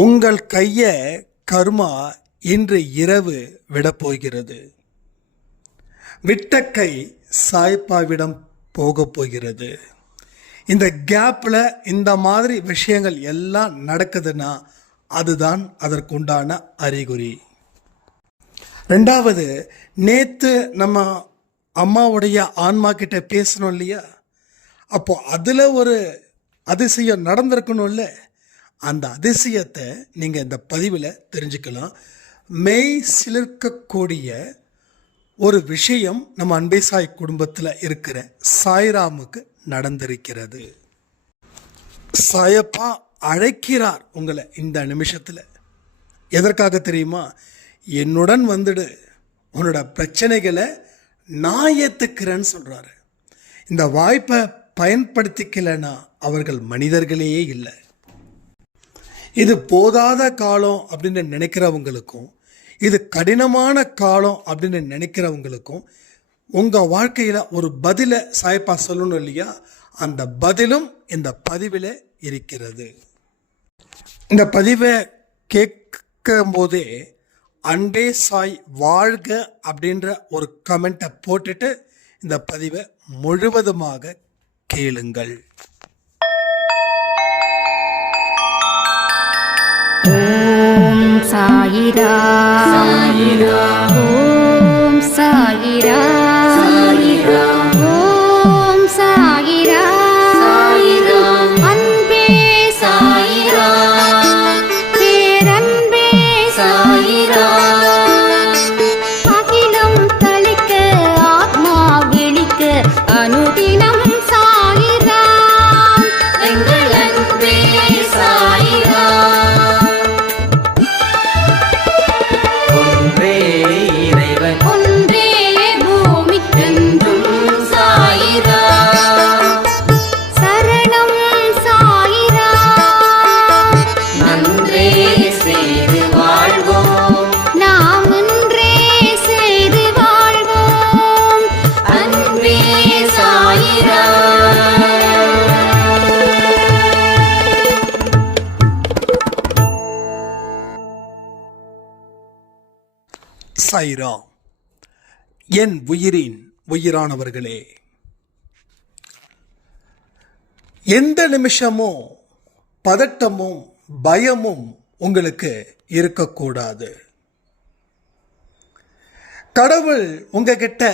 உங்கள் கையை கர்மா இன்று இரவு விடப்போகிறது. விட்ட கை சாய்ப்பாவிடம் போக போகிறது. இந்த கேப்பில் இந்த மாதிரி விஷயங்கள் எல்லாம் நடக்குதுன்னா அதுதான் அதற்குண்டான அறிகுறி. ரெண்டாவது, நேற்று நம்ம அம்மாவுடைய ஆன்மா கிட்ட பேசணும் இல்லையா, அப்போ அதில் ஒரு அதிசயம் நடந்திருக்கணும்ல. அந்த அதிசயத்தை நீங்கள் இந்த பதிவில் தெரிஞ்சுக்கலாம். மெய் சிலிர்க்கக்கூடிய ஒரு விஷயம் நம்ம அன்பை சாய் குடும்பத்தில் இருக்கிற சாய்ராமுக்கு நடந்திருக்கிறது. சாயப்பா அழைக்கிறார் உங்களை இந்த நிமிஷத்தில். எதற்காக தெரியுமா? என்னுடன் வந்துடு, உன்னோட பிரச்சனைகளை நான் ஏற்றுக்கிறேன்னு சொல்கிறாரு. இந்த வாய்ப்பை பயன்படுத்திக்கலைன்னா அவர்கள் மனிதர்களே இல்லை. இது போதாத காலம் அப்படின்னு நினைக்கிறவங்களுக்கும், இது கடினமான காலம் அப்படின்னு நினைக்கிறவங்களுக்கும் உங்கள் வாழ்க்கையில் ஒரு பதிலை சாய்ப்பா சொல்லணும் இல்லையா, அந்த பதிலும் இந்த பதிவில் இருக்கிறது. இந்த பதிவை கேட்கும் போதே அன்பே சாய் வாழ்க அப்படின்ற ஒரு கமெண்ட்டை போட்டுட்டு இந்த பதிவை முழுவதுமாக கேளுங்கள். ஓம் சாயிரா சாயிரா, ஓம் சாயிரா சாயிரா, ஓம் சாயிரா சாயிரா, அன்பே சாயிரா, பேரன்பே சாயிரா, அகிலம் தளிக்க ஆத்மா விழிக்க அனுதினம் சாயிரா, எங்கள் அன்பே சாயிரா. ஒன்றே பூமிக்கென்றும் சாயிரா, சரணம் சாயிரா, நன்றே செய்து வாழ்வோம், நாம் ஒன்றே செய்து வாழ்வோம், அன்பே சாயிரா. சாய்ராம். என் உயிரின் உயிரானவர்களே, எந்த நிமிஷமும் பதட்டமும் பயமும் உங்களுக்கு இருக்கக்கூடாது. கடவுள் உங்ககிட்ட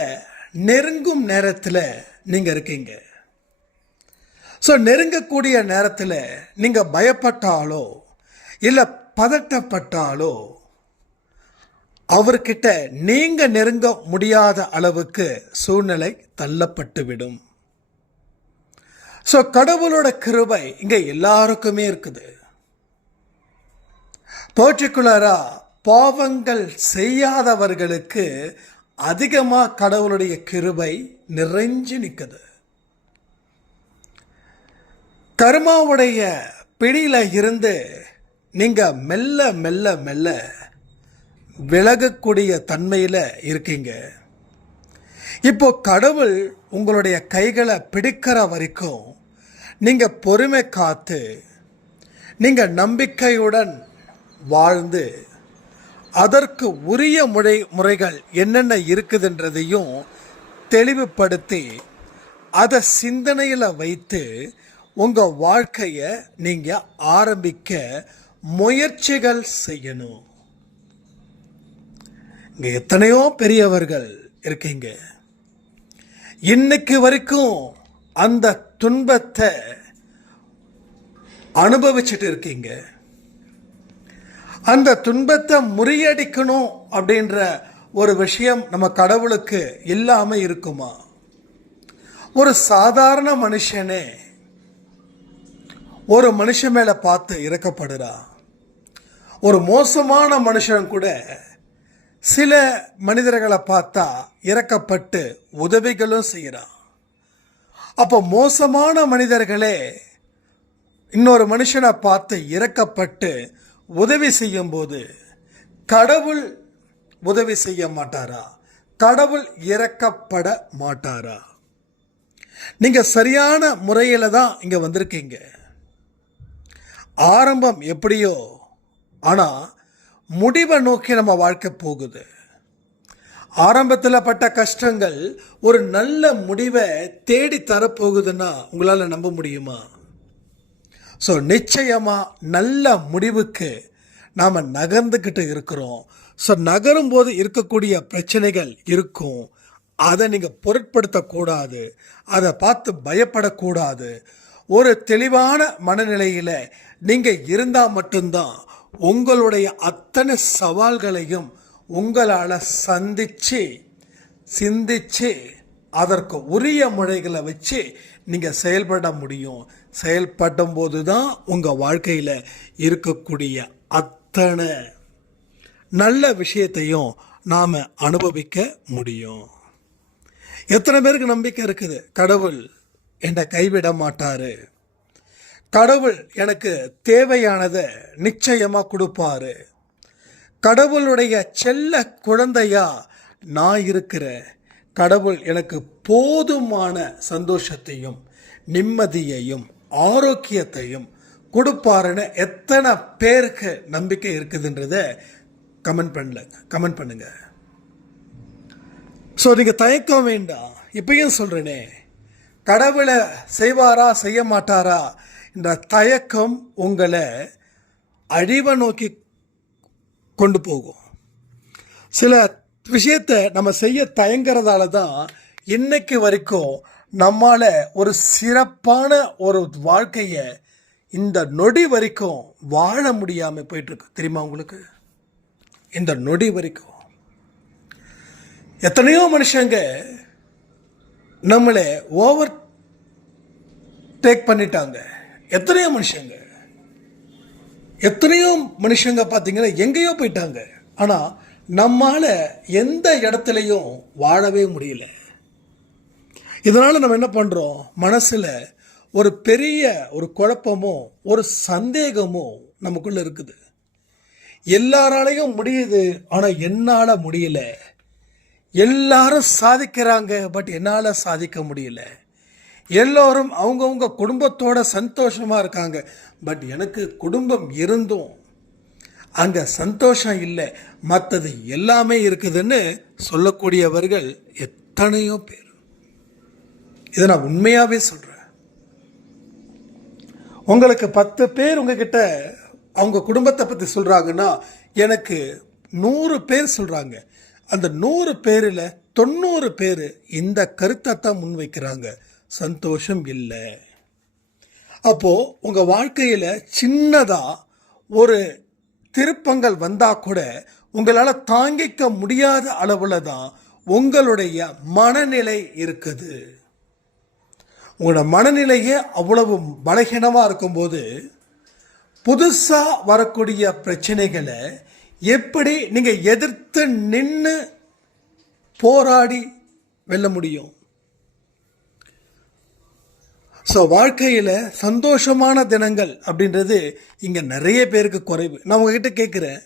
நெருங்கும் நேரத்தில் நீங்க இருக்கீங்க. ஸோ நெருங்கக்கூடிய நேரத்தில் நீங்க பயப்பட்டாலோ இல்லை பதட்டப்பட்டாலோ அவர்கிட்ட நீங்க நெருங்க முடியாத அளவுக்கு சூழ்நிலை தள்ளப்பட்டுவிடும். ஸோ கடவுளோட கிருபை இங்க எல்லாருக்குமே இருக்குது. பர்டிகுலரா பாவங்கள் செய்யாதவர்களுக்கு அதிகமாக கடவுளுடைய கிருபை நிறைஞ்சு நிற்குது. கர்மாவுடைய பிடியில இருந்து நீங்க மெல்ல மெல்ல மெல்ல விலகக்கூடிய தன்மையில் இருக்கீங்க. இப்போ கடவுள் உங்களுடைய கைகளை பிடிக்கிற வரைக்கும் நீங்க பொறுமை காத்து நீங்க நம்பிக்கையுடன் வாழ்ந்து அதற்கு உரிய முறைகள் என்னென்ன இருக்குதுன்றதையும் தெளிவுபடுத்தி அதை சிந்தனையில் வைத்து உங்க வாழ்க்கையை நீங்க ஆரம்பிக்க முயற்சிகள் செய்யணும். இங்க எத்தனையோ பெரியவர்கள் இருக்கீங்க. இன்னைக்கு வரைக்கும் அந்த துன்பத்தை அனுபவிச்சுட்டு இருக்கீங்க. அந்த துன்பத்தை முறியடிக்கணும் அப்படின்ற ஒரு விஷயம் நம்ம கடவுளுக்கு இல்லாம இருக்குமா? ஒரு சாதாரண மனுஷனே ஒரு மனுஷன் மேல பார்த்து இரக்கப்படுறா. ஒரு மோசமான மனுஷன் கூட சில மனிதர்களை பார்த்தா இரக்கப்பட்டு உதவிகளும் செய்கிறான். அப்போ மோசமான மனிதர்களே இன்னொரு மனுஷனை பார்த்து இரக்கப்பட்டு உதவி செய்யும் போது கடவுள் உதவி செய்ய மாட்டாரா? கடவுள் இரக்கப்பட மாட்டாரா? நீங்க சரியான முறையில தான் இங்க வந்திருக்கீங்க. ஆரம்பம் எப்படியோ ஆனால் முடிவை நோக்கி நம்ம வாழ்க்கை போகுது. ஆரம்பத்தில் பட்ட கஷ்டங்கள் ஒரு நல்ல முடிவை தேடி தரப்போகுதுன்னா உங்களால் நம்ப முடியுமா? ஸோ நிச்சயமாக நல்ல முடிவுக்கு நாம் நகர்ந்துக்கிட்டு இருக்கிறோம். ஸோ நகரும்போது இருக்கக்கூடிய பிரச்சனைகள் இருக்கும். அதை நீங்கள் பொருட்படுத்தக்கூடாது, அதை பார்த்து பயப்படக்கூடாது. ஒரு தெளிவான மனநிலையில் நீங்கள் இருந்தால் மட்டும்தான் உங்களுடைய அத்தனை சவால்களையும் உங்களால் சிந்திச்சு அதற்கு உரிய முறைகளை வச்சு நீங்கள் செயல்பட முடியும். செயல்படும் போது தான் உங்கள் வாழ்க்கையில் இருக்கக்கூடிய அத்தனை நல்ல விஷயத்தையும் நாம் அனுபவிக்க முடியும். எத்தனை பேருக்கு நம்பிக்கை இருக்குது, கடவுள் என்னை கைவிட மாட்டார், கடவுள் எனக்கு தேவையானதை நிச்சயமாக கொடுப்பாரு, கடவுளுடைய செல்ல குழந்தையா நான் இருக்கிறேன், கடவுள் எனக்கு போதுமான சந்தோஷத்தையும் நிம்மதியையும் ஆரோக்கியத்தையும் கொடுப்பாருன்னு எத்தனை பேருக்கு நம்பிக்கை இருக்குதுன்றத கமெண்ட் பண்ணுங்க. ஸோ நீங்கள் தயக்கம் வேண்டாம். இப்பயும் சொல்கிறேனே, கடவுளை செய்வாரா செய்ய மாட்டாரா என்ற தயக்கம் உங்களை அழிவை நோக்கி கொண்டு போகும். சில விஷயத்தை நம்ம செய்ய தயங்குறதால தான் இன்னைக்கு வரைக்கும் நம்மால் ஒரு சிறப்பான ஒரு வாழ்க்கையை இந்த நொடி வரைக்கும் வாழ முடியாமல் போயிட்டுருக்கு. தெரியுமா உங்களுக்கு? இந்த நொடி வரைக்கும் எத்தனையோ மனுஷங்க நம்மளை ஓவர் டேக் பண்ணிட்டாங்க. எத்தனையோ மனுஷங்க பார்த்தீங்கன்னா எங்கேயோ போயிட்டாங்க. ஆனால் நம்மால் எந்த இடத்துலையும் வாழவே முடியல. இதனால் நம்ம என்ன பண்ணுறோம், மனசில் ஒரு பெரிய ஒரு குழப்பமோ ஒரு சந்தேகமோ நமக்குள்ளே இருக்குது. எல்லாராலையும் முடியுது, ஆனால் என்னால் முடியல. எல்லாரும் சாதிக்கிறாங்க, பட் என்னால் சாதிக்க முடியல. எல்லோரும் அவங்கவுங்க குடும்பத்தோட சந்தோஷமாக இருக்காங்க, பட் எனக்கு குடும்பம் இருந்தும் அங்கே சந்தோஷம் இல்லை, மற்றது எல்லாமே இருக்குதுன்னு சொல்லக்கூடியவர்கள் எத்தனையோ பேர். இதை நான் உண்மையாகவே சொல்கிறேன். உங்களுக்கு 10 பேர் உங்ககிட்ட அவங்க குடும்பத்தை பற்றி சொல்கிறாங்கன்னா எனக்கு 100 பேர் சொல்கிறாங்க. அந்த 100 பேரில் 90 பேர் இந்த கருத்தை தான் முன்வைக்கிறாங்க, சந்தோஷம் இல்லை. அப்போது உங்கள் வாழ்க்கையில் சின்னதாக ஒரு திருப்பங்கள் வந்தால் கூட உங்களால் தாங்கிக்க முடியாத அளவில் தான் உங்களுடைய மனநிலை இருக்குது. உங்களோட மனநிலையே அவ்வளவு பலகீனமாக இருக்கும்போது புதுசாக வரக்கூடிய பிரச்சனைகளை எப்படி நீங்கள் எதிர்த்து நின்று போராடி வெல்ல முடியும்? ஸோ வாழ்க்கையில் சந்தோஷமான தினங்கள் அப்படின்றது இங்கே நிறைய பேருக்கு குறைவு. நான் உங்ககிட்ட கேட்குறேன்,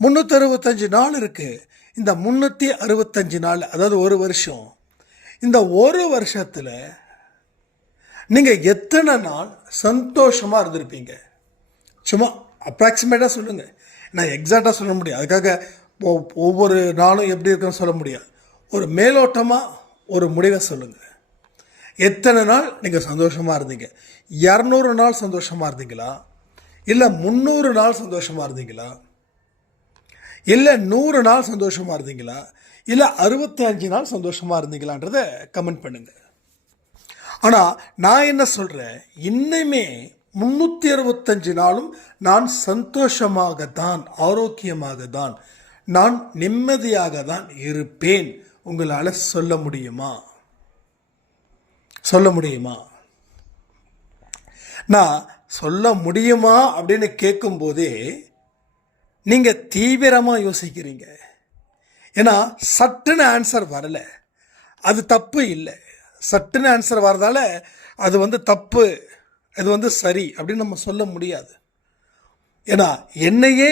365 நாள் இருக்குது. இந்த 365 நாள், அதாவது ஒரு வருஷம், இந்த ஒரு வருஷத்தில் நீங்கள் எத்தனை நாள் சந்தோஷமாக இருந்திருப்பீங்க? சும்மா அப்ராக்சிமேட்டாக சொல்லுங்கள். நான் எக்ஸாக்டாக சொல்ல முடியாது, அதுக்காக ஒவ்வொரு நாளும் எப்படி இருக்குன்னு சொல்ல முடியாது. ஒரு மேலோட்டமாக ஒரு முடிவை சொல்லுங்கள். எத்தனை நாள் நீங்கள் சந்தோஷமாக இருந்தீங்க? 200 நாள் சந்தோஷமாக இருந்தீங்களா? இல்லை 300 நாள் சந்தோஷமாக இருந்தீங்களா? இல்லை 100 நாள் சந்தோஷமாக இருந்தீங்களா? இல்லை 65 நாள் சந்தோஷமாக இருந்தீங்களான்றதை கமெண்ட் பண்ணுங்கள். ஆனால் நான் என்ன சொல்கிறேன், இன்னுமே 365 நாளும் நான் சந்தோஷமாக தான், ஆரோக்கியமாக தான், நான் நிம்மதியாக தான் இருப்பேன். உங்களால் சொல்ல முடியுமா? சொல்ல முடியுமா? நான் சொல்ல முடியுமா அப்படின்னு கேட்கும்போதே நீங்கள் தீவிரமாக யோசிக்கிறீங்க. ஏன்னா சட்டுன்னு ஆன்சர் வரலை, அது தப்பு இல்லை. சட்டுன்னு ஆன்சர் வரதால அது தப்பு, அது சரி அப்படின்னு நம்ம சொல்ல முடியாது. ஏன்னா என்னையே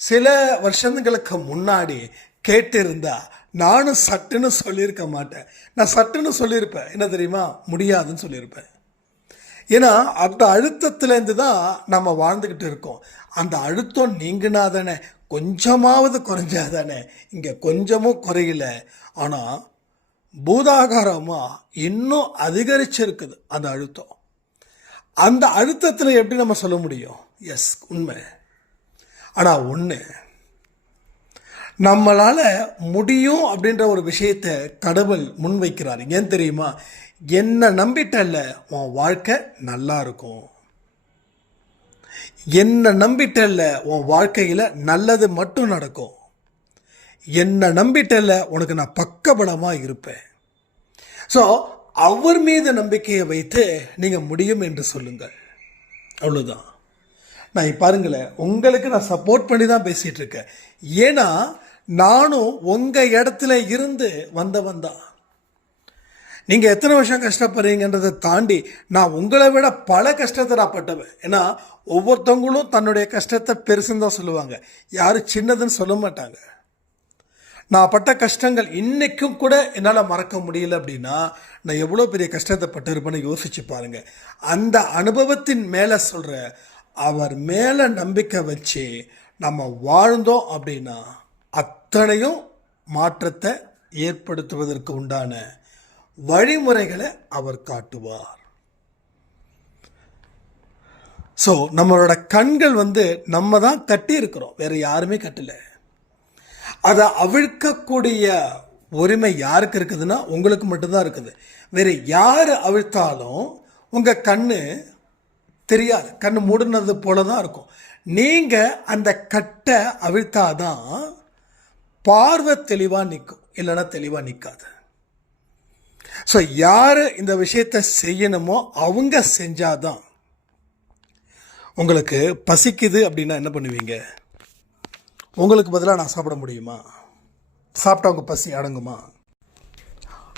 சில வருஷங்களுக்கு முன்னாடி கேட்டிருந்தா நானும் சட்டுன்னு சொல்லியிருக்க மாட்டேன். நான் சட்டுன்னு சொல்லியிருப்பேன், என்ன தெரியுமா, முடியாதுன்னு சொல்லியிருப்பேன். ஏன்னா அந்த அழுத்தத்திலேருந்து தான் நம்ம வாழ்ந்துக்கிட்டு இருக்கோம். அந்த அழுத்தம் நீங்கினாதானே, கொஞ்சமாவது குறைஞ்சாதானே. இங்கே கொஞ்சமும் குறையல, ஆனால் பூதாகாரமாக இன்னும் அதிகரிச்சிருக்குது அந்த அழுத்தம். அந்த அழுத்தத்தில் எப்படி நம்ம சொல்ல முடியும்? எஸ், உண்மை. ஆனால் ஒன்று, நம்மளால் முடியும் அப்படின்ற ஒரு விஷயத்தை கடவுள் முன்வைக்கிறார். ஏன் தெரியுமா? என்னை நம்பிட்டல்ல, உன் வாழ்க்கை நல்லா இருக்கும். என்னை நம்பிட்டல்ல, உன் வாழ்க்கையில் நல்லது மட்டும் நடக்கும். என்னை நம்பிட்டல்ல, உனக்கு நான் பக்கபலமாக இருப்பேன். ஸோ அவர் மீது நம்பிக்கையை வைத்து நீங்கள் முடியும் என்று சொல்லுங்கள். அவ்வளோதான். நான் பாருங்களேன், உங்களுக்கு நான் சப்போர்ட் பண்ணி தான் பேசிகிட்டு இருக்கேன். ஏன்னா நானும் உங்கள் இடத்துல இருந்து வந்தவன் தான். நீங்கள் எத்தனை வருஷம் கஷ்டப்படுறீங்கன்றதை தாண்டி நான் உங்களை விட பல கஷ்டத்தை நான் பட்டவன். ஏன்னா ஒவ்வொருத்தவங்களும் தன்னுடைய கஷ்டத்தை பெருசுன்னு தான் சொல்லுவாங்க, யாரும் சின்னதுன்னு சொல்ல மாட்டாங்க. நான் பட்ட கஷ்டங்கள் இன்றைக்கும் கூட என்னால் மறக்க முடியல அப்படின்னா நான் எவ்வளோ பெரிய கஷ்டத்தை பட்டிருப்பேன்னு யோசிச்சு பாருங்கள். அந்த அனுபவத்தின் மேலே சொல்கிற அவர் மேலே நம்பிக்கை வச்சு நம்ம வாழ்ந்தோம் அப்படின்னா அத்தனையும் மாற்றத்தை ஏற்படுத்துவதற்கு உண்டான வழிமுறைகளை அவர் காட்டுவார். ஸோ நம்மளோட கண்கள் நம்ம தான் கட்டி இருக்கிறோம், வேற யாருமே கட்டலை. அதை அவிழ்க்கக்கூடிய உரிமை யாருக்கு இருக்குதுன்னா உங்களுக்கு மட்டும்தான் இருக்குது. வேறு யார் அவிழ்த்தாலும் உங்கள் கண்ணு தெரியாது, கண்ணு மூடினது போல தான் இருக்கும். நீங்கள் அந்த கட்டை அவிழ்த்தாதான் பார்வை தெளிவாக நிற்கும், இல்லைன்னா தெளிவாக நிற்காது. ஸோ யார் இந்த விஷயத்தை செய்யணுமோ அவங்க செஞ்சாதான். உங்களுக்கு பசிக்குது அப்படின்னா என்ன பண்ணுவீங்க? உங்களுக்கு பதிலாக நான் சாப்பிட முடியுமா? சாப்பிட்டா உங்கள் பசி அடங்குமா?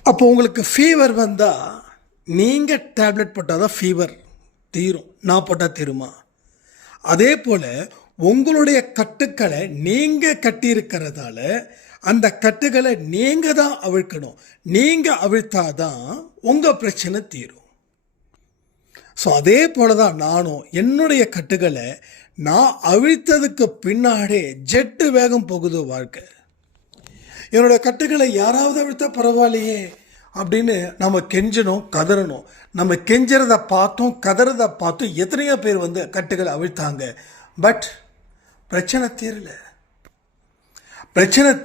அப்போ உங்களுக்கு ஃபீவர் வந்தால் நீங்கள் டேப்லெட் போட்டால் தான் ஃபீவர் தீரும், நான் போட்டால் தீருமா? அதே போல் உங்களுடைய கட்டுக்களை நீங்கள் கட்டியிருக்கிறதால அந்த கட்டுகளை நீங்கள் தான் அவிழ்க்கணும். நீங்கள் அவிழ்த்தாதான் உங்கள் பிரச்சனை தீரும். ஸோ அதே போல தான் நானும் என்னுடைய கட்டுகளை நான் அவிழ்த்ததுக்கு பின்னாடி ஜெட்டு வேகம் போகுது வாழ்க்கை. என்னோட கட்டுகளை யாராவது அவிழ்த்தா பரவாயில்லையே அப்படின்னு நம்ம கெஞ்சணும், கதறணும். நம்ம கெஞ்சுறத பார்த்தோம், கதறதை பார்த்தும் எத்தனையோ பேர் கட்டுகளை அவிழ்த்தாங்க. பட் பிரச்சனை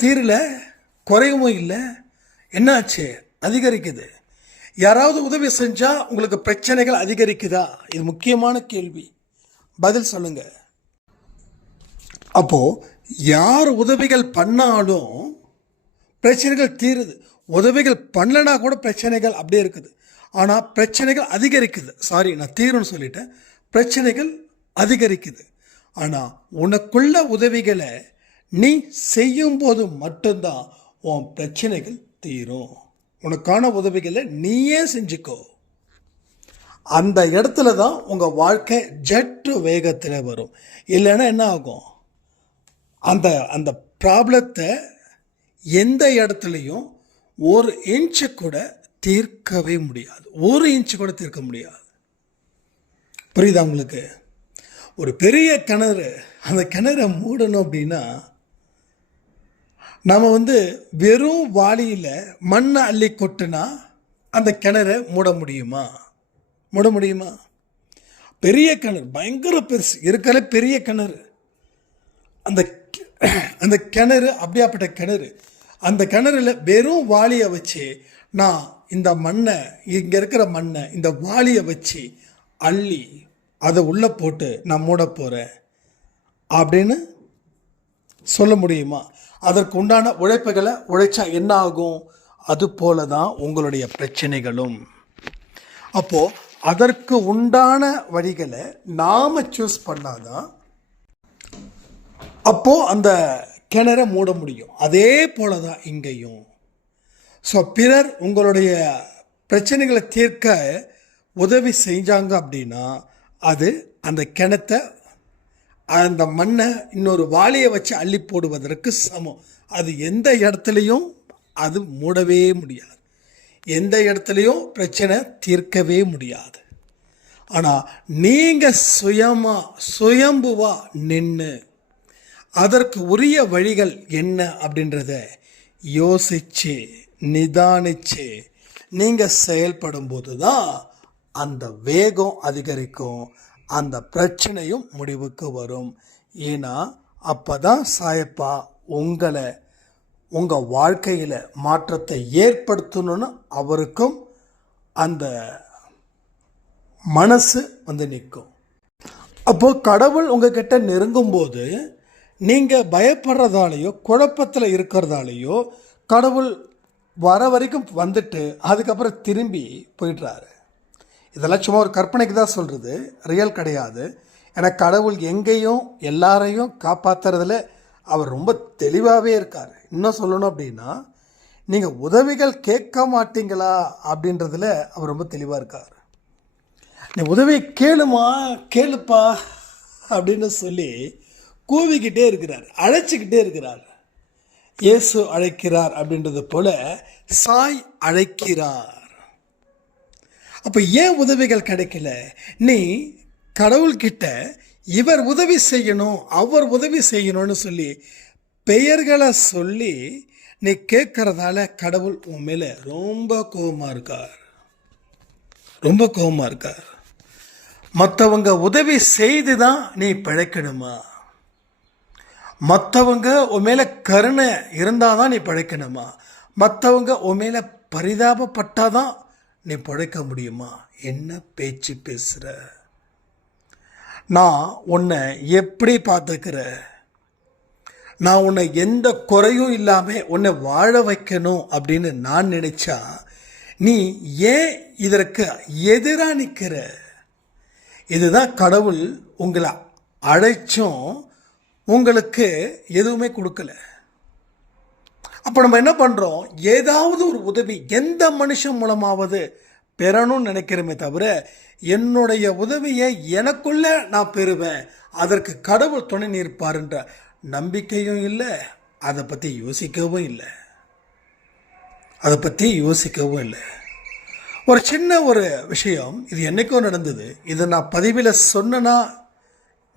தீரல, குறையவும் இல்லை. என்னாச்சு? அதிகரிக்குது. யாராவது உதவி செஞ்சால் உங்களுக்கு பிரச்சனைகள் அதிகரிக்குதா? இது முக்கியமான கேள்வி, பதில் சொல்லுங்க. அப்போது யார் உதவிகள் பண்ணாலும் பிரச்சனைகள் தீருது. உதவிகள் பண்ணலனா கூட பிரச்சனைகள் அப்படியே இருக்குது. ஆனால் பிரச்சனைகள் அதிகரிக்குது. சாரி, நான் தீரும்னு சொல்லிட்டேன். பிரச்சனைகள் அதிகரிக்குது. ஆனால் உனக்குள்ள உதவிகளை நீ செய்யும்போது மட்டும்தான் உன் பிரச்சனைகள் தீரும். உனக்கான உதவிகளை நீயே செஞ்சுக்கோ. அந்த இடத்துல தான் உங்கள் வாழ்க்கை ஜெட்டு வேகத்தில் வரும். இல்லைன்னா என்ன ஆகும்? அந்த அந்த ப்ராப்ளத்தை எந்த இடத்துலையும் ஒரு இன்ச்சு கூட தீர்க்கவே முடியாது. ஒரு இன்ச்சு கூட தீர்க்க முடியாது. புரியுதா உங்களுக்கு? ஒரு பெரிய கிணறு, அந்த கிணறை மூடணும் அப்படின்னா நம்ம வெறும் வாளியில் மண்ணை அள்ளி கொட்டினா அந்த கிணறை மூட முடியுமா? பெரிய கிணறு, பயங்கர பெருசு, இருக்கிற பெரிய கிணறு. அந்த கிணறு அப்படியாப்பட்ட கிணறு. அந்த கிணறுல வெறும் வாளியை வச்சு நான் இந்த மண்ணை, இங்கே இருக்கிற மண்ணை இந்த வாளியை வச்சு அள்ளி அதை உள்ளே போட்டு நான் மூட போகிறேன் அப்படின்னு சொல்ல முடியுமா? அதற்கு உண்டான உழைப்புகளை உழைச்சா என்ன ஆகும்? அது போல தான் உங்களுடைய பிரச்சனைகளும். அப்போது அதற்கு உண்டான வழிகளை நாம் சூஸ் பண்ணாதான் அப்போது அந்த கிணறை மூட முடியும். அதே போல தான் இங்கேயும். ஸோ பிறர் உங்களுடைய பிரச்சனைகளை தீர்க்க உதவி செஞ்சாங்க அப்படின்னா அது அந்த கிணத்தை, அந்த மண்ணை இன்னொரு வாளியை வச்சு அள்ளி போடுவதற்கு சமம். அது எந்த இடத்துலையும் அது மூடவே முடியாது. எந்த இடத்துலையும் பிரச்சனை தீர்க்கவே முடியாது. ஆனால் நீங்கள் சுயம்புவா நின்று அதற்கு உரிய வழிகள் என்ன அப்படின்றத யோசித்து நிதானித்து நீங்கள் செயல்படும் போது தான் அந்த வேகம் அதிகரிக்கும், அந்த பிரச்சனையும் முடிவுக்கு வரும். ஏன்னா அப்போ தான் சாயப்பா உங்களை உங்கள் வாழ்க்கையில் மாற்றத்தை ஏற்படுத்தணும்னு அவருக்கும் அந்த மனசு வந்து நிற்கும். அப்போது கடவுள் உங்ககிட்ட நெருங்கும்போது நீங்கள் பயப்படுறதாலேயோ குழப்பத்தில் இருக்கிறதாலேயோ கடவுள் வர வரைக்கும் வந்துட்டு அதுக்கப்புறம் திரும்பி போயிடுறாரு. இதெல்லாம் சும்மா ஒரு கற்பனைக்கு தான் சொல்கிறது, ரியல் கிடையாது. ஏன்னா கடவுள் எங்கேயும் எல்லாரையும் காப்பாற்றுறதுல அவர் ரொம்ப தெளிவாகவே இருக்கார். இன்னும் சொல்லணும் அப்படின்னா நீங்கள் உதவிகள் கேட்க மாட்டீங்களா அப்படின்றதுல அவர் ரொம்ப தெளிவாக இருக்கார். நீ உதவி கேளுப்பா அப்படின்னு சொல்லி கூவிக்கிட்டே இருக்கிறார், அழைச்சிக்கிட்டே இருக்கிறார். இயேசு அழைக்கிறார் அப்படின்றது போல சாய் அழைக்கிறார். அப்போ ஏன் உதவிகள் கிடைக்கல? நீ கடவுள்கிட்ட இவர் உதவி செய்யணும் அவர் உதவி செய்யணும்னு சொல்லி பெயர்களை சொல்லி நீ கேட்கறதால கடவுள் உன் மேலே ரொம்ப கோபமாக இருக்கார். மற்றவங்க உதவி செய்து தான் நீ பிழைக்கணுமா? மற்றவங்க உன் மேலே கருணை இருந்தால் தான் நீ பிழைக்கணுமா? மற்றவங்க உன் மேலே பரிதாபப்பட்டாதான் நீ பிழைக்க முடியுமா? என்ன பேச்சு பேசுகிற? நான் உன்னை எப்படி பார்த்துக்கிற? நான் உன்னை எந்த குறையும் இல்லாமல் உன்னை வாழ வைக்கணும் அப்படின்னு நான் நினைச்சா நீ ஏன் இதற்கு எதிராக நிற்கிற? இதுதான் கடவுள் உங்களை அழைச்சும் உங்களுக்கு எதுவுமே கொடுக்கல. அப்போ நம்ம என்ன பண்ணுறோம்? ஏதாவது ஒரு உதவி எந்த மனுஷன் மூலமாவது பெறணும்னு நினைக்கிறோமே தவிர என்னுடைய உதவியை எனக்குள்ள நான் பெறுவேன், அதற்கு கடவுள் துணை நிற்பாருன்ற நம்பிக்கையும் இல்லை, அதை பற்றி யோசிக்கவும் இல்லை. ஒரு சின்ன ஒரு விஷயம், இது என்னைக்கோ நடந்தது. இதை நான் பதிவில் சொன்னேன்னா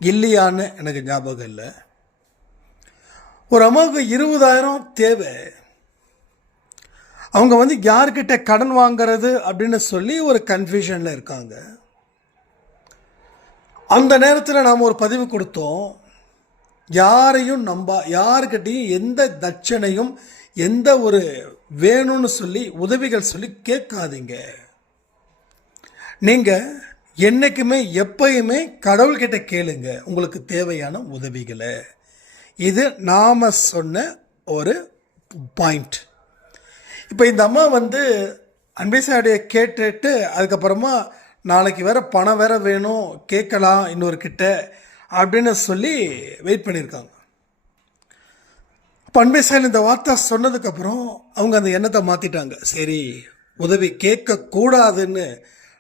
இல்லையான்னு எனக்கு ஞாபகம் இல்லை. ஒரு அம்மாவுக்கு 20,000 தேவை. அவங்க வந்து யார்கிட்ட கடன் வாங்கிறது அப்படின்னு சொல்லி ஒரு கன்ஃபியூஷனில் இருக்காங்க. அந்த நேரத்தில் நாம் ஒரு பதிவு கொடுத்தோம், யாரையும் யாருக்கிட்டையும் எந்த தட்சணையும் எந்த ஒரு வேணும்னு சொல்லி உதவிகள் சொல்லி கேட்காதீங்க. நீங்கள் என்றைக்குமே எப்பயுமே கடவுள்கிட்ட கேளுங்க உங்களுக்கு தேவையான உதவிகளை. இது நாம் சொன்ன ஒரு பாயிண்ட். இப்போ இந்த அம்மா வந்து அன்பேசாடைய கேட்டுட்டு அதுக்கப்புறமா நாளைக்கு வேறு பணம் வேறு வேணும் கேட்கலாம் இன்னொருக்கிட்ட அப்படின்னு சொல்லி வெயிட் பண்ணியிருக்காங்க. இப்போ அன்பேசாயில் இந்த வார்த்தை சொன்னதுக்கப்புறம் அவங்க அந்த எண்ணத்தை மாற்றிட்டாங்க. சரி, உதவி கேட்கக்கூடாதுன்னு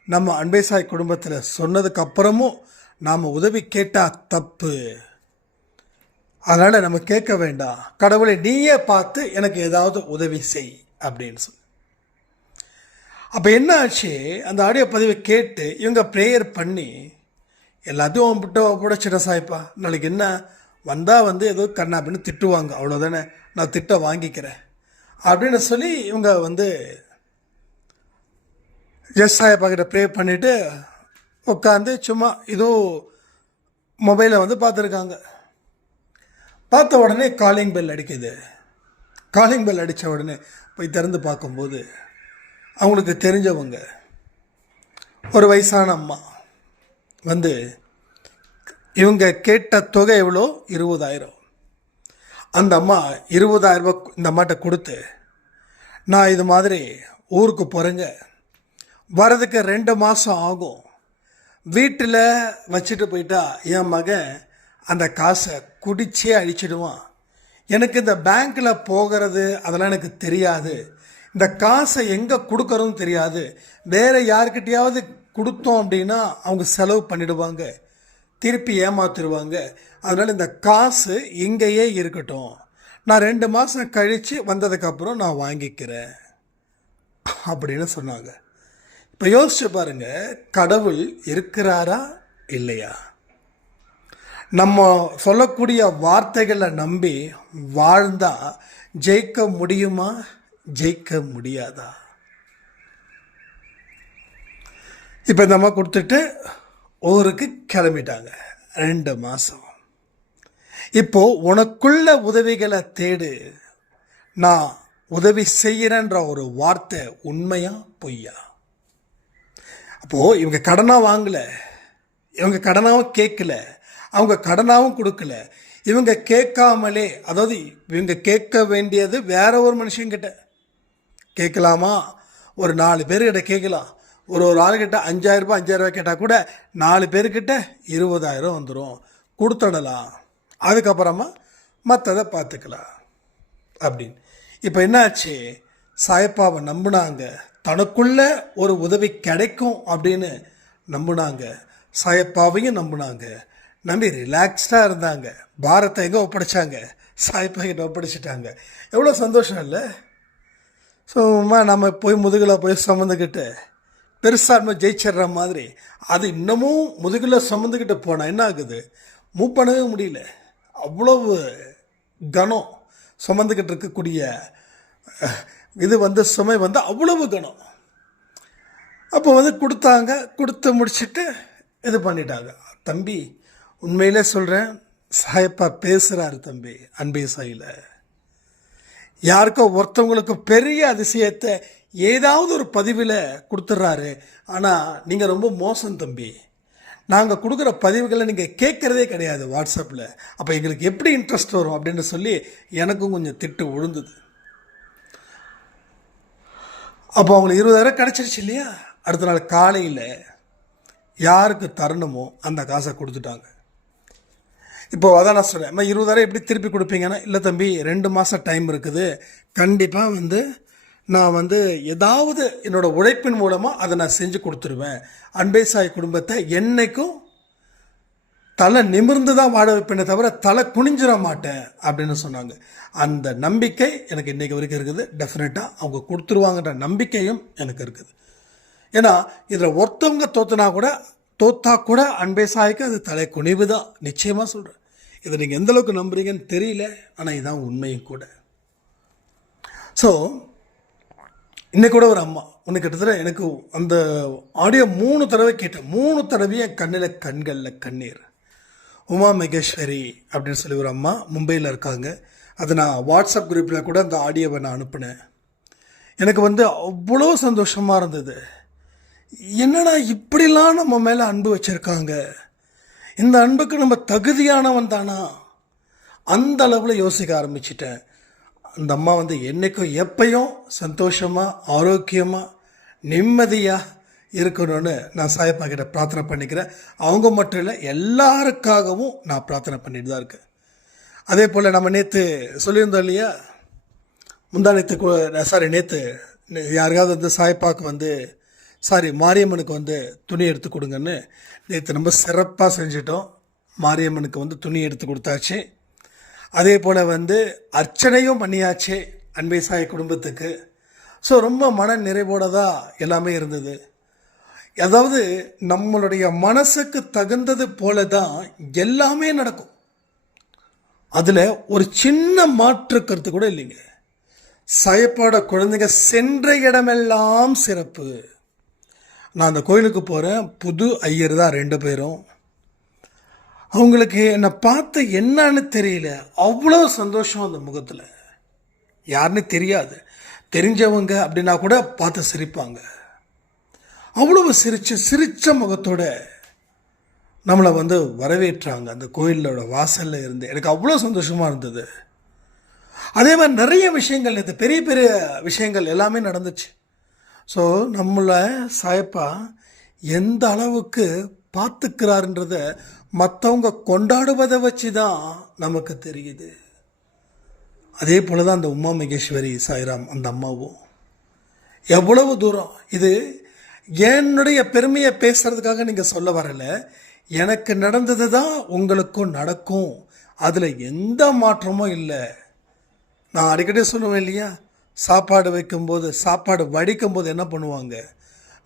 நம்ம அன்பேசாய் குடும்பத்தில் சொன்னதுக்கப்புறமும் நாம் உதவி கேட்டால் தப்பு, அதனால் நம்ம கேட்க வேண்டாம், கடவுளை நீயே பார்த்து எனக்கு ஏதாவது உதவி செய் அப்படின்னு சொல்லி. அப்போ என்ன ஆச்சு? அந்த ஆடியோ பதிவை கேட்டு இவங்க ப்ரேயர் பண்ணி எல்லாத்தையும் புடைச்சிட சாய்ப்பா, நாளைக்கு என்ன வந்தால் வந்து ஏதோ கண்ணா அப்படின்னு திட்டுவாங்க, அவ்வளோதானே, நான் திட்ட வாங்கிக்கிறேன் அப்படின்னு சொல்லி இவங்க வந்து ஜஸ் சாயப்பா கிட்ட ப்ரே பண்ணிவிட்டு உட்காந்து சும்மா ஏதோ மொபைலை வந்து பார்த்துருக்காங்க. பார்த்த உடனே காலிங் பெல் அடிக்குது. காலிங் பெல் அடித்த உடனே போய் திறந்து பார்க்கும்போது அவங்களுக்கு தெரிஞ்சவங்க ஒரு வயசான அம்மா வந்து இவங்க கேட்ட தொகை எவ்வளோ? 20,000. அந்த அம்மா 20,000 ரூபாய் இந்த அம்மாட்ட கொடுத்து, நான் இது மாதிரி ஊருக்கு போகிறேங்க, வரதுக்கு 2 மாதம் ஆகும், வீட்டில் வச்சுட்டு போயிட்டா என் மகன் அந்த காசை குடிச்சே அழிச்சிடுவான், எனக்கு இந்த பேங்க்கில் போகிறது அதெல்லாம் எனக்கு தெரியாது, இந்த காசை எங்கே கொடுக்கறதும் தெரியாது, வேறு யார்கிட்டையாவது கொடுத்தோம் அப்படின்னா அவங்க செலவு பண்ணிடுவாங்க, திருப்பி ஏமாத்திடுவாங்க, அதனால் இந்த காசு இங்கேயே இருக்கட்டும், நான் 2 மாதம் கழித்து வந்ததுக்கப்புறம் நான் வாங்கிக்கிறேன் அப்படின்னு சொன்னாங்க. இப்போ யோசிச்சு பாருங்க, கடவுள் இருக்கிறாரா இல்லையா? நம்ம சொல்லக்கூடிய வார்த்தைகளை நம்பி வாழ்ந்தா ஜெயிக்க முடியுமா, ஜெயிக்க முடியாதா? இப்போ இந்த அம்மா கொடுத்துட்டு ஊருக்கு கிளம்பிட்டாங்க 2 மாதம். இப்போ உனக்குள்ள உதவிகளை தேடு, நான் உதவி செய்கிறேன்ற ஒரு வார்த்தை உண்மையா பொய்யா? அப்போது இவங்க கடனாக வாங்கலை, இவங்க கடனாகவும் கேட்கல, அவங்க கடனாகவும் கொடுக்கல. இவங்க கேட்காமலே, அதாவது இவங்க கேட்க வேண்டியது வேற ஒரு மனுஷங்கிட்ட கேட்கலாமா? ஒரு 4 பேர்கிட்ட கேட்கலாம். ஒரு ஆளுகிட்ட 5000 கேட்டால் கூட 4 பேர்கிட்ட 20,000 வந்துடும், கொடுத்துடலாம். அதுக்கப்புறமா மற்றதை பார்த்துக்கலாம் அப்படின்னு. இப்போ என்னாச்சு, சாயப்பாவை நம்பினாங்க, தனக்குள்ள ஒரு உதவி கிடைக்கும் அப்படின்னு நம்பினாங்க, சாயப்பாவையும் நம்பினாங்க. நம்பி ரிலாக்ஸ்டாக இருந்தாங்க. பாரத்தை எங்கே ஒப்படைச்சாங்க? சாயப்பா கிட்ட ஒப்படைச்சிட்டாங்க. எவ்வளோ சந்தோஷம் இல்லை? சும்மா நம்ம போய் முதுகில் போய் சுமந்துக்கிட்டு பெருசாக நம்ம ஜெயிச்சிடுற மாதிரி, அது இன்னமும் முதுகில் சுமந்துக்கிட்டு போனால் என்ன ஆகுது? மூவ் பண்ணவே முடியல. அவ்வளவு கனம் சுமந்துக்கிட்டு இருக்கக்கூடிய இது சுமை அவ்வளவு கனம். அப்போ கொடுத்தாங்க, கொடுத்து முடிச்சுட்டு இது பண்ணிட்டாங்க. தம்பி, உண்மையிலே சொல்கிறேன், சாயப்பா பேசுகிறாரு தம்பி, அன்பே சாயில. யாருக்கோ ஒருத்தவங்களுக்கு பெரிய அதிசயத்தை ஏதாவது ஒரு பதிவில் கொடுத்துட்றாரு. ஆனால் நீங்கள் ரொம்ப மோசம் தம்பி, நாங்கள் கொடுக்குற பதிவுகளை நீங்கள் கேட்குறதே கிடையாது வாட்ஸ்அப்பில். அப்போ எங்களுக்கு எப்படி இன்ட்ரெஸ்ட் வரும் அப்படின்னு சொல்லி எனக்கும் கொஞ்சம் திட்டு விழுந்தது. அப்போ அவங்களுக்கு 20,000 கிடச்சிருச்சு இல்லையா? அடுத்த நாள் காலையில் யாருக்கு தரணுமோ அந்த காசை கொடுத்துட்டாங்க. இப்போது அதான் நான் சொல்கிறேன், 20,000 எப்படி திருப்பி கொடுப்பீங்கன்னா, இல்லை தம்பி 2 மாதம் டைம் இருக்குது, கண்டிப்பாக நான் ஏதாவது என்னோடய உழைப்பின் மூலமாக அதை நான் செஞ்சு கொடுத்துருவேன். அன்பே சாய் குடும்பத்தை என்னைக்கும் தலை நிமிர்ந்து தான் வாழ வைப்பேனே தவிர தலை குனிஞ்சிட மாட்டேன் அப்படின்னு சொன்னாங்க. அந்த நம்பிக்கை எனக்கு இன்றைக்கு வரைக்கும் இருக்குது. டெஃபினட்டாக அவங்க கொடுத்துருவாங்கன்ற நம்பிக்கையும் எனக்கு இருக்குது. ஏன்னா இதில் ஒருத்தவங்க தோத்தா கூட அன்பே சாய்க்கு அது தலை குனிவு தான், நிச்சயமாக சொல்கிறேன். இதை நீங்கள் எந்தளவுக்கு நம்புறீங்கன்னு தெரியல, ஆனால் இதுதான் உண்மையும் கூட. ஸோ இன்னைக்கு கூட ஒரு அம்மா கிட்டத்தட்ட எனக்கு அந்த ஆடியோ 3 தடவை கேட்டேன். 3 தடவையும் கண்களில் கண்ணீர். உமா மகேஸ்வரி அப்படின்னு சொல்லி ஒரு அம்மா மும்பையில் இருக்காங்க. அதை நான் வாட்ஸ்அப் குரூப்பில் கூட அந்த ஆடியோவை நான் அனுப்பினேன். எனக்கு அவ்வளோ சந்தோஷமாக இருந்தது. என்னடா இப்படிலாம் நம்ம மேலே அன்பு வச்சுருக்காங்க, இந்த அன்புக்கு நம்ம தகுதியானவன் தானா, அந்த அளவில் யோசிக்க ஆரம்பிச்சிட்டேன். அந்த அம்மா என்றைக்கும் எப்பையும் சந்தோஷமாக ஆரோக்கியமாக நிம்மதியாக இருக்கணும்னு நான் சாயப்பா கிட்ட பிரார்த்தனை பண்ணிக்கிறேன். அவங்க மட்டும் இல்லை, எல்லாருக்காகவும் நான் பிரார்த்தனை பண்ணிட்டு தான் இருக்கேன். அதே போல் நம்ம நேற்று சொல்லியிருந்தோம் இல்லையா, நேற்று யாருக்காவது சாயப்பாவுக்கு மாரியம்மனுக்கு துணி எடுத்து கொடுங்கன்னு நேற்று ரொம்ப சிறப்பாக செஞ்சிட்டோம். மாரியம்மனுக்கு துணி எடுத்து கொடுத்தாச்சு. அதே போல் அர்ச்சனையும் பண்ணியாச்சு அன்பே சாய் குடும்பத்துக்கு. ஸோ ரொம்ப மன நிறைவோடு தான் எல்லாமே இருந்தது. அதாவது நம்மளுடைய மனசுக்கு தகுந்தது போல தான் எல்லாமே நடக்கும். அதில் ஒரு சின்ன மாற்று கருத்து கூட இல்லைங்க. சாயப்பாட குழந்தைங்க சென்ற இடமெல்லாம் சிறப்பு. நான் அந்த கோயிலுக்கு போகிறேன், புது ஐயர் தான் 2 பேரும். அவங்களுக்கு என்னை பார்த்து என்னன்னு தெரியல, அவ்வளோ சந்தோஷம் அந்த முகத்தில். யாருன்னு தெரியாது, தெரிஞ்சவங்க அப்படின்னா கூட பார்த்து சிரிப்பாங்க. அவ்வளவு சிரிச்ச முகத்தோட நம்மளை வரவேற்றாங்க அந்த கோயிலோட வாசலில் இருந்து. எனக்கு அவ்வளோ சந்தோஷமாக இருந்தது. அதே மாதிரி நிறைய விஷயங்கள், இது பெரிய பெரிய விஷயங்கள் எல்லாமே நடந்துச்சு. ஸோ நம்மளை சாயப்பா எந்த அளவுக்கு பார்த்துக்கிறாருன்றத மற்றவங்க கொண்டாடுவதை வச்சு தான் நமக்கு தெரியுது. அதே போல் தான் அந்த உமா மகேஸ்வரி சாய்ராம் அந்த அம்மாவும் எவ்வளவு தூரம். இது என்னுடைய பெருமையை பேசுகிறதுக்காக நீங்கள் சொல்ல வரலை, எனக்கு நடந்தது தான் உங்களுக்கும் நடக்கும், அதில் எந்த மாற்றமும் இல்லை. நான் அடிக்கடி சொல்லுவேன் இல்லையா, சாப்பாடு வைக்கும்போது, சாப்பாடு வடிக்கும்போது என்ன பண்ணுவாங்க,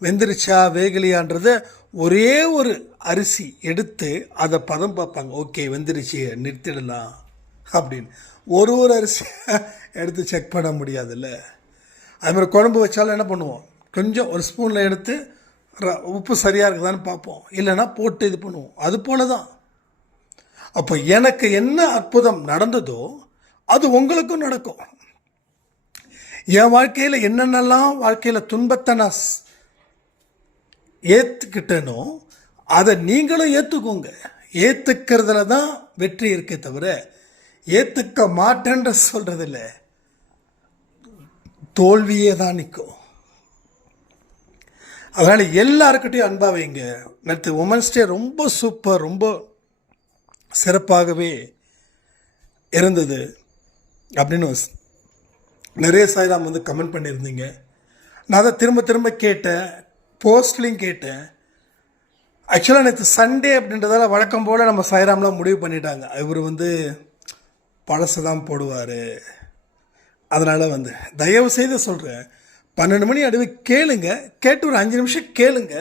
வெந்துருச்சா வேகலையான்றது ஒரே ஒரு அரிசி எடுத்து அதை பதம் பார்ப்பாங்க. ஓகே வெந்துருச்சு நிறுத்திடலாம் அப்படின்னு. ஒரு அரிசி எடுத்து செக் பண்ண முடியாதுல்ல. அது மாதிரி குழம்பு வச்சாலும் என்ன பண்ணுவோம், கொஞ்சம் ஒரு ஸ்பூனில் எடுத்து உப்பு சரியாக இருக்குதான்னு பார்ப்போம், இல்லைன்னா போட்டு இது பண்ணுவோம். அது போல தான். அப்போ எனக்கு என்ன அற்புதம் நடந்ததோ அது உங்களுக்கும் நடக்கும். என் வாழ்க்கையில் என்னென்னலாம் வாழ்க்கையில் துன்பத்தை நான் ஏற்றுக்கிட்டேனோ அதை நீங்களும் ஏற்றுக்கோங்க. ஏற்றுக்கிறதுல தான் வெற்றி இருக்கே தவிர ஏற்றுக்க மாட்டேன்ற சொல்கிறதில்ல, தோல்வியே தான் நிற்கும். அதனால் எல்லாருக்கிட்டையும் அன்பா வைங்க. நேற்று உமன்ஸ் டே ரொம்ப சூப்பர், ரொம்ப சிறப்பாகவே இருந்தது அப்படின்னு நிறைய சாய்ராம் வந்து கமெண்ட் பண்ணியிருந்தீங்க. நான் அதை திரும்ப திரும்ப கேட்டேன், போஸ்ட்லையும் கேட்டேன். ஆக்சுவலாக நேற்று சண்டே அப்படின்றதால வழக்கம் போல் நம்ம சாய்ராம்லாம் முடிவு பண்ணிட்டாங்க, இவர் வந்து பழசை தான் போடுவார். அதனால் வந்து தயவு செய்து சொல்கிறேன், 12 மணி அடுவை கேளுங்க, கேட்டு ஒரு 5 நிமிஷம் கேளுங்க,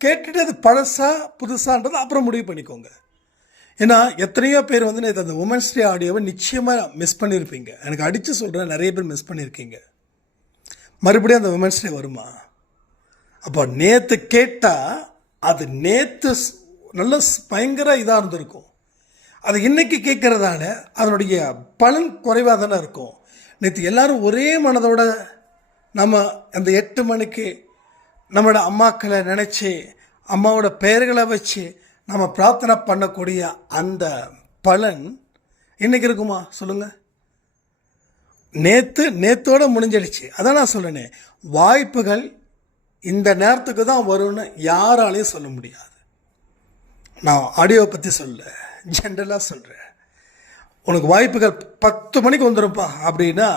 கேட்டுட்டு அது பழசா புதுசான்றது அப்புறம் முடிவு பண்ணிக்கோங்க. ஏன்னா எத்தனையோ பேர் வந்து நேற்று அந்த உமன்ஸ் டே ஆடியோவை நிச்சயமாக மிஸ் பண்ணியிருப்பீங்க. எனக்கு அடித்து சொல்கிறேன், நிறைய பேர் மிஸ் பண்ணியிருக்கீங்க. மறுபடியும் அந்த உமன்ஸ் டே வருமா? அப்போ நேற்று கேட்டால் அது நேற்று நல்ல பயங்கர இதாக இருந்திருக்கும். அது இன்றைக்கி கேட்குறதால அதனுடைய பலன் குறைவாக தானே இருக்கும். நேற்று எல்லோரும் ஒரே மனதோட நம்ம அந்த 8 மணிக்கு நம்மளோட அம்மாக்களை நினச்சி அம்மாவோட பெயர்களை வச்சு நம்ம பிரார்த்தனை பண்ணக்கூடிய அந்த பலன் இன்றைக்கி இருக்குமா சொல்லுங்கள்? நேற்றோடு முடிஞ்சிடுச்சு. அதான் நான் சொல்லேனே, வாய்ப்புகள் இந்த நேரத்துக்கு தான் வரும்னு யாராலையும் சொல்ல முடியாது. நான் ஆடியோவை பற்றி சொல்ல, ஜென்ரலாக சொல்கிறேன். உனக்கு வாய்ப்புகள் 10 மணிக்கு வந்துடும்ப்பா அப்படின்னா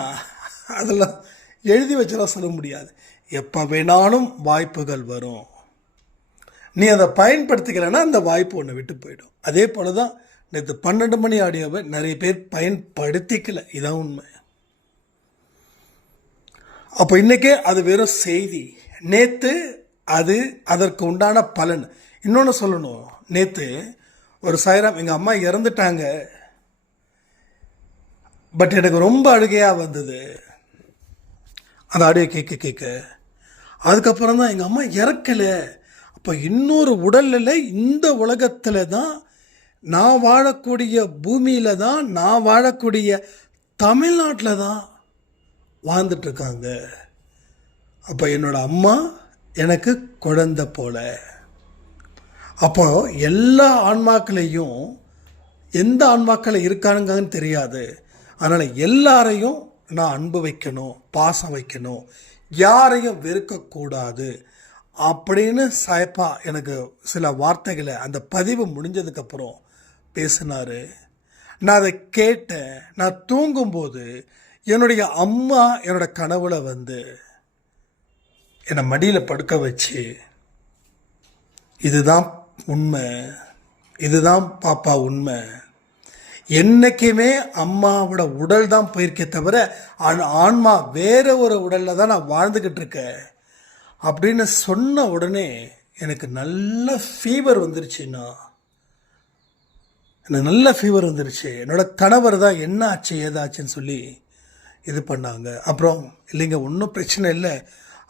அதெல்லாம் எழுதி வச்செல்லாம் சொல்ல முடியாது. எப்போ வேணாலும் வாய்ப்புகள் வரும். நீ அதை பயன்படுத்திக்கலைன்னா அந்த வாய்ப்பு ஒன்று விட்டு போயிடும். அதே போல் தான் நேற்று 12 மணி ஆடியோவை நிறைய பேர் பயன்படுத்திக்கலை, இதான் உண்மை. அப்போ இன்றைக்கே அது வெறும் செய்தி. நேற்று அது அதற்கு உண்டான பலன். இன்னொன்று சொல்லணும், நேற்று ஒரு சாய்ராம், எங்கள் அம்மா இறந்துட்டாங்க, பட் எனக்கு ரொம்ப அழுகையாக வந்தது அந்த ஆடியோ கேட்க. அதுக்கப்புறம் தான் எங்கள் அம்மா இறக்கலை, அப்போ இன்னொரு உடலில் இந்த உலகத்தில் தான் நான் வாழக்கூடிய பூமியில் தான், நான் வாழக்கூடிய தமிழ்நாட்டில் தான் வாழ்ந்துட்டுருக்காங்க. அப்போ என்னோடய அம்மா எனக்கு குழந்தை போல. அப்போ எல்லா ஆன்மாக்களையும் எந்த ஆன்மாக்கள் இருக்கானுங்கன்னு தெரியாது. அதனால் எல்லாரையும் நான் அன்பு வைக்கணும், பாசம் வைக்கணும், யாரையும் வெறுக்கக்கூடாது அப்படின்னு சாய்ப்பா எனக்கு சில வார்த்தைகளை அந்த பதிவு முடிஞ்சதுக்கப்புறம் பேசினார். நான் அதை கேட்டேன். நான் தூங்கும்போது என்னுடைய அம்மா என்னோட கனவுல வந்து என்னை மடியில் படுக்க வச்சு, இதுதான் உண்மை, இதுதான் பாப்பா உண்மை, என்றைக்குமே அம்மாவோட உடல் தான் போயிருக்கே தவிர ஆன்மா வேற ஒரு உடலில் தான் நான் வாழ்ந்துக்கிட்டு இருக்கேன் அப்படின்னு சொன்ன உடனே எனக்கு நல்ல ஃபீவர் வந்துருச்சுன்னா, எனக்கு நல்ல ஃபீவர் வந்துருச்சு. என்னோட கணவர் தான் என்ன ஆச்சு ஏதாச்சுன்னு சொல்லி இது பண்ணாங்க. அப்புறம் இல்லைங்க ஒன்றும் பிரச்சனை இல்லை,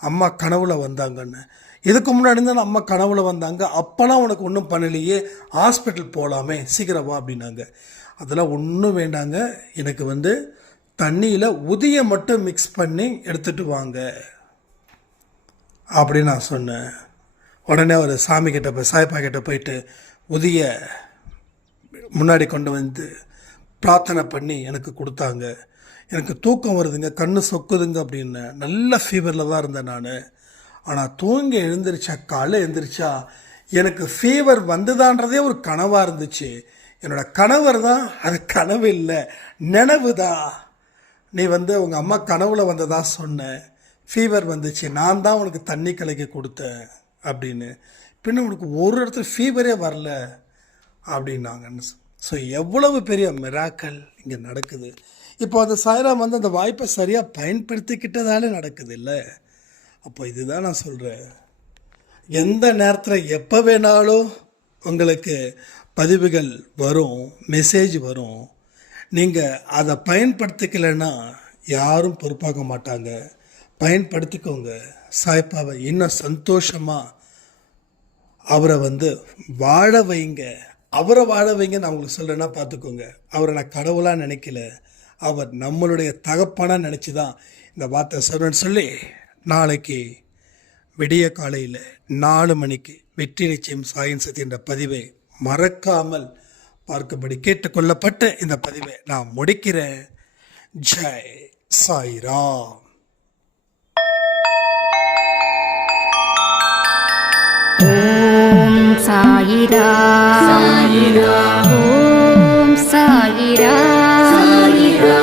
அம்மா கனவுல வந்தாங்கன்னு. இதுக்கு முன்னாடி தான் அம்மா கனவுல வந்தாங்க, அப்போலாம் உனக்கு ஒன்றும் பண்ணலையே, ஹாஸ்பிட்டல் போகலாமே, சீக்கிரம் வா அப்படின்னாங்க. அதெல்லாம் ஒன்றும் வேண்டாங்க, எனக்கு வந்து தண்ணியில் உதியை மட்டும் மிக்ஸ் பண்ணி எடுத்துகிட்டு வாங்க அப்படின்னு நான் சொன்னேன். உடனே ஒரு சாமி கிட்ட போய் சாய்ப்பா கிட்ட போயிட்டு உதிய முன்னாடி கொண்டு வந்து பிரார்த்தனை பண்ணி எனக்கு கொடுத்தாங்க. எனக்கு தூக்கம் வருதுங்க, கண்ணு சொக்குதுங்க அப்படின்னு. நல்ல ஃபீவரில் தான் இருந்தேன் நான். ஆனால் தூங்கி எழுந்திரிச்சா, காலைல எழுந்திரிச்சா எனக்கு ஃபீவர் வந்துதான்றதே ஒரு கனவாக இருந்துச்சு. என்னோட கணவர் தான் அது கனவு இல்லை, நினைவு தான். நீ வந்து உங்கள் அம்மா கனவுல வந்ததா சொன்னேன், ஃபீவர் வந்துச்சு, நான் தான் உனக்கு தண்ணி கலக்கி கொடுத்தேன் அப்படின்னு. பின்ன உனக்கு ஒரு இடத்துல ஃபீவரே வரல அப்படின்னாங்க. ஸோ எவ்வளவு பெரிய மிராக்கல் இங்கே நடக்குது. இப்போ அந்த சாய்ராம் வந்து அந்த வாய்ப்பை சரியாக பயன்படுத்திக்கிட்டதாலே நடக்குது இல்லை. அப்போ இதுதான் நான் சொல்கிறேன், எந்த நேரத்தில் எப்போ வேணாலும் உங்களுக்கு பதிவுகள் வரும், மெசேஜ் வரும். நீங்கள் அதை பயன்படுத்திக்கலைன்னா யாரும் பொறுப்பாக மாட்டாங்க. பயன்படுத்திக்கோங்க. சாய்பாவை இன்னும் சந்தோஷமாக அவரை வாழ வைங்க. அவரை வாழ வைங்க. நான் உங்களுக்கு சொல்கிறேன்னா பார்த்துக்கோங்க. அவரை நான் கடவுளாக நினைக்கல, அவர் நம்மளுடைய தகப்பனாக நினச்சி தான் இந்த வார்த்தை சொல்கிறேன்னு சொல்லி, நாளைக்கு விடிய காலையில் 4 மணிக்கு வெற்றி நிச்சயம் சாயின் சக்தி என்ற பதிவை மறக்காமல் பார்க்கும்படி கேட்டுக்கொள்ளப்பட்ட இந்த பதிவை நான் முடிக்கிறேன். ஜெய் சாய்ராம். ஓம் சாயிரா சாயிரா, ஓம் சாயிரா சாயிரா.